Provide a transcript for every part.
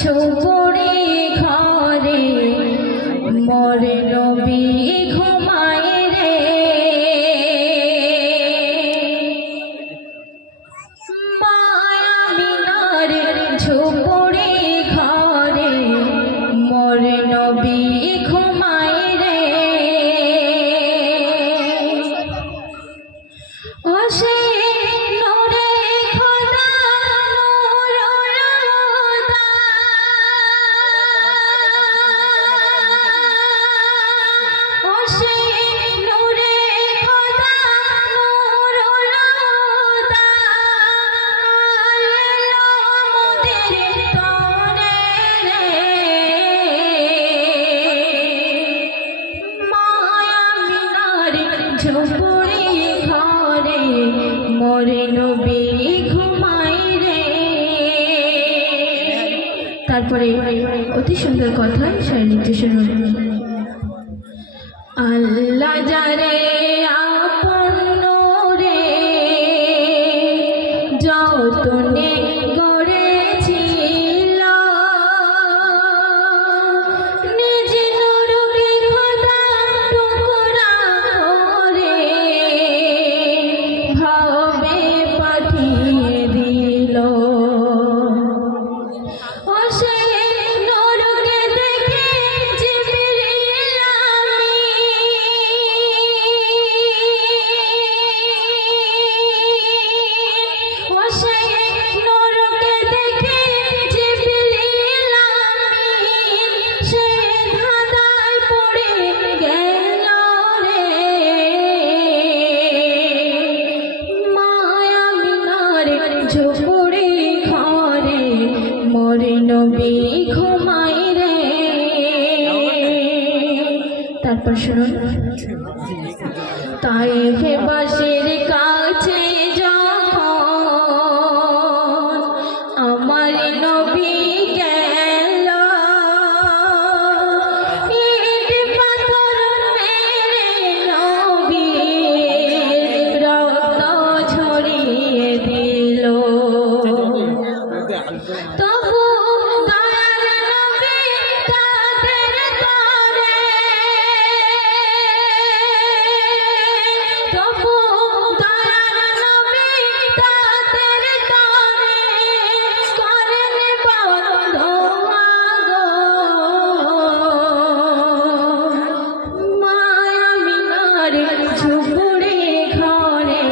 ঝুপড়ি ঘরে মোর নবী ঘুমায় রে। মায়ামিনার ঝুপড়ি ঘরে মোর নবী ঘুমায় রে। ও সে ঝুপড়ি ঘরে মোর নবী ঘুমায় রে। তারপরে অতি সুন্দর কথা সাহিত্য শুনুন। আল্লাহ যারে আপন রে যতনে গড়েছিল নিজ নূরকে খোদা টুকরা করে ভাবে পাঠিয়ে দিল। ও সে নূরকে দেখে জিবরিল আমিন, ও সে নূরকে দেখে জিবরিল আমিন সে ধাঁধায় পড়ে গেল রে। মায়ামিনার ঝুপড়ি ঘরে মোর নবী ঘুমায় রে। তারপর শুনুন। তায়েফবাসীর কাছে যখন আমার নবী গেল ইট পাথর মেরে নবীর রক্ত ঝরিয়ে দিল। তবু দয়াল নবী তাদের তরে, তবু দয়াল নবী তাদের তরে করেন বন্ধ আগমন। মায়ামিনার ঝুপড়ি ঘরে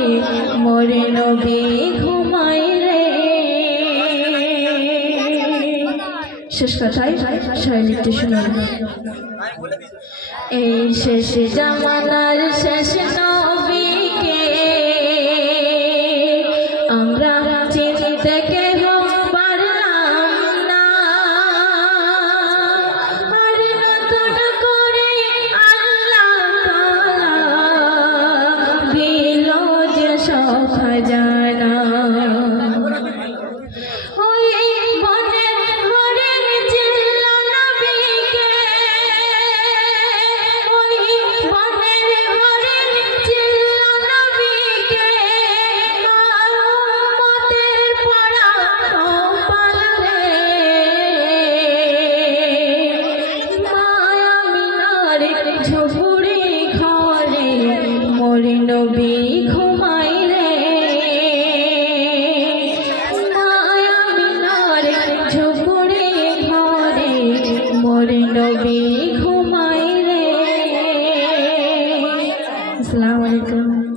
মোর নবী ঘুমায় রে। শেষ কথায় সাহিত্য শুনুন। এই শেষ জামানার শেষ নবীকে আমরা চিনতে কেহ পারলাম না। আর নতুন করে আল্লাহ তাআলা দিল যে সব খাজানা। ওই বনের হরিণ চিনল নবীকে, ওই বনের হরিণ চিনল নবীকে, আর উম্মতের পড়া কপাল রে। মায়ামিনার ঝুপড়ি ঘরে মোর নবী ঘুমায় রে। মায়ামিনার ঝুপড়ি ঘরে মোর নবী ঘুমায় রে। আসসালামু আলাইকুম।